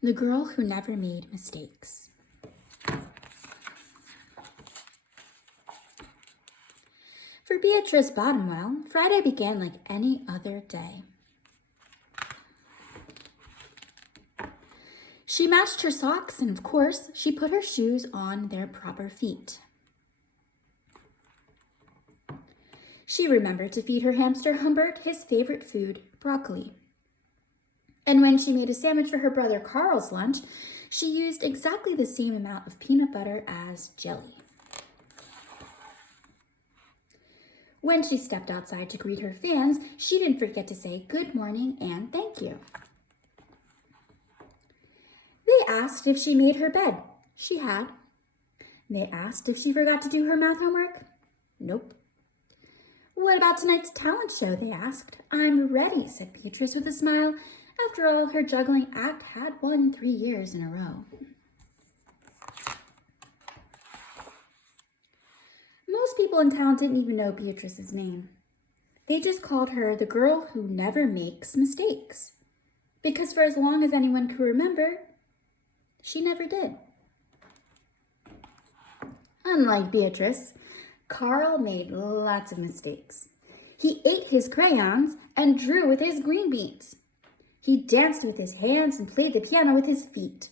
The Girl Who Never Made Mistakes. For Beatrice Bottomwell, Friday began like any other day. She matched her socks and, of course, she put her shoes on their proper feet. She remembered to feed her hamster Humbert his favorite food, broccoli. And when she made a sandwich for her brother Carl's lunch, she used exactly the same amount of peanut butter as jelly. When she stepped outside to greet her fans, she didn't forget to say good morning and thank you. They asked if she made her bed. She had. They asked if she forgot to do her math homework. Nope. What about tonight's talent show, they asked. I'm ready, said Beatrice with a smile. After all, her juggling act had won 3 years in a row. Most people in town didn't even know Beatrice's name. They just called her the girl who never makes mistakes. Because for as long as anyone could remember, she never did. Unlike Beatrice, Carl made lots of mistakes. He ate his crayons and drew with his green beans. He danced with his hands and played the piano with his feet.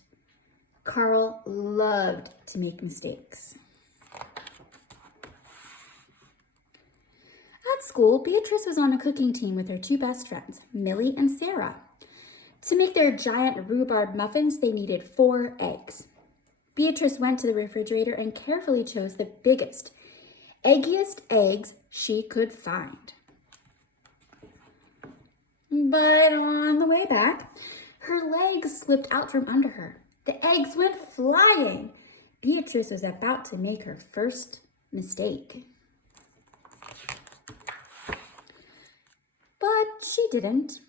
Carl loved to make mistakes. At school, Beatrice was on a cooking team with her 2 best friends, Millie and Sarah. To make their giant rhubarb muffins, they needed 4 eggs. Beatrice went to the refrigerator and carefully chose the biggest, eggiest eggs she could find. But on the way back, her legs slipped out from under her. The eggs went flying. Beatrice was about to make her first mistake. But she didn't.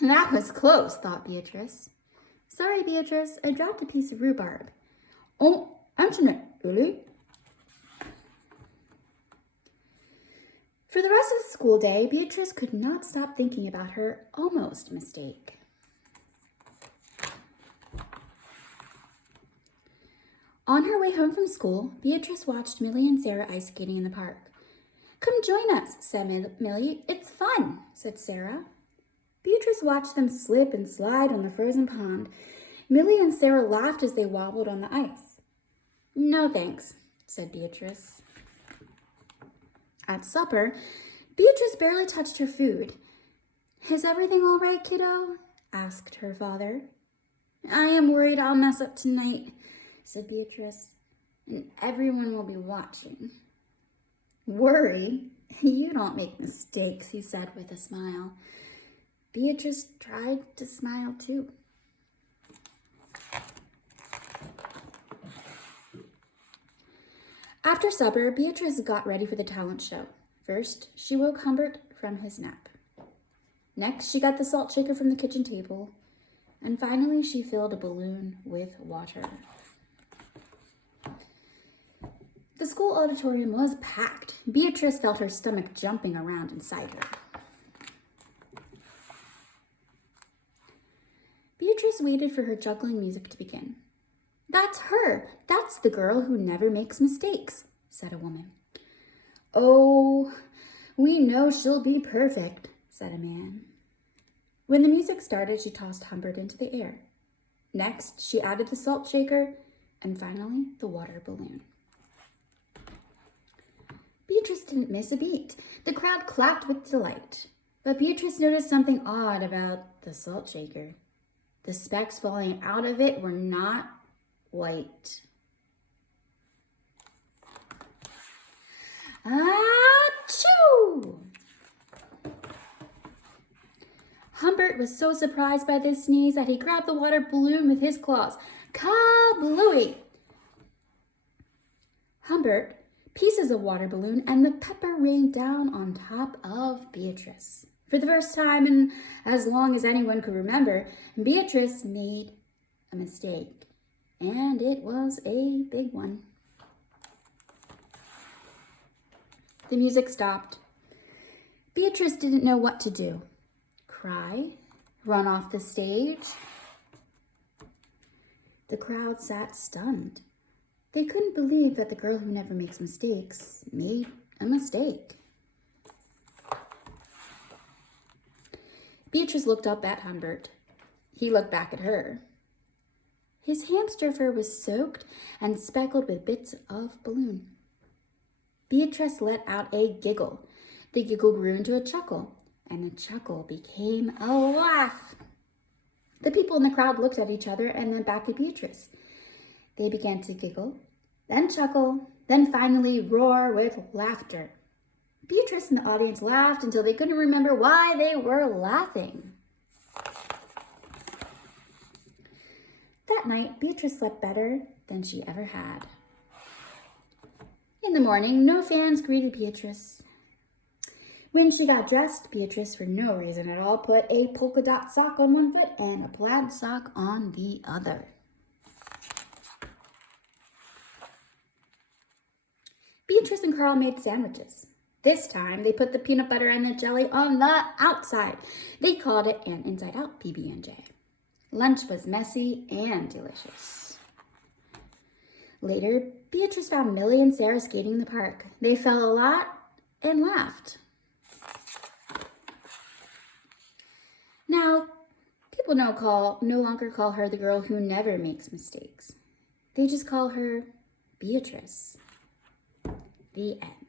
That was close, thought Beatrice. Sorry, Beatrice, I dropped a piece of rhubarb. Oh, Antoinette, really? For the rest of the school day, Beatrice could not stop thinking about her almost mistake. On her way home from school, Beatrice watched Millie and Sarah ice skating in the park. Come join us, said Millie. It's fun, said Sarah. Beatrice watched them slip and slide on the frozen pond. Millie and Sarah laughed as they wobbled on the ice. No thanks, said Beatrice. At supper, Beatrice barely touched her food. Is everything all right, kiddo? Asked her father. I am worried I'll mess up tonight, said Beatrice, and everyone will be watching. Worry? You don't make mistakes, he said with a smile. Beatrice tried to smile too. After supper, Beatrice got ready for the talent show. First, she woke Humbert from his nap. Next, she got the salt shaker from the kitchen table. And finally, she filled a balloon with water. The school auditorium was packed. Beatrice felt her stomach jumping around inside her. Beatrice waited for her juggling music to begin. That's her. That's the girl who never makes mistakes, said a woman. Oh, we know she'll be perfect, said a man. When the music started, she tossed Humbert into the air. Next, she added the salt shaker, and finally, the water balloon. Beatrice didn't miss a beat. The crowd clapped with delight. But Beatrice noticed something odd about the salt shaker. The specks falling out of it were not white. Achoo! Humbert was so surprised by this sneeze that he grabbed the water balloon with his claws. Kablooey! Humbert, pieces of water balloon, and the pepper rained down on top of Beatrice. For the first time in as long as anyone could remember, Beatrice made a mistake. And it was a big one. The music stopped. Beatrice didn't know what to do. Cry? Run off the stage? The crowd sat stunned. They couldn't believe that the girl who never makes mistakes made a mistake. Beatrice looked up at Humbert. He looked back at her. His hamster fur was soaked and speckled with bits of balloon. Beatrice let out a giggle. The giggle grew into a chuckle, and the chuckle became a laugh. The people in the crowd looked at each other and then back at Beatrice. They began to giggle, then chuckle, then finally roar with laughter. Beatrice and the audience laughed until they couldn't remember why they were laughing. That night, Beatrice slept better than she ever had. In the morning, no fans greeted Beatrice. When she got dressed, Beatrice, for no reason at all, put a polka dot sock on one foot and a plaid sock on the other. Beatrice and Carl made sandwiches. This time, they put the peanut butter and the jelly on the outside. They called it an inside-out PB&J. Lunch was messy and delicious. Later, Beatrice found Millie and Sarah skating in the park. They fell a lot and laughed. Now, people no longer call her the girl who never makes mistakes. They just call her Beatrice. The end.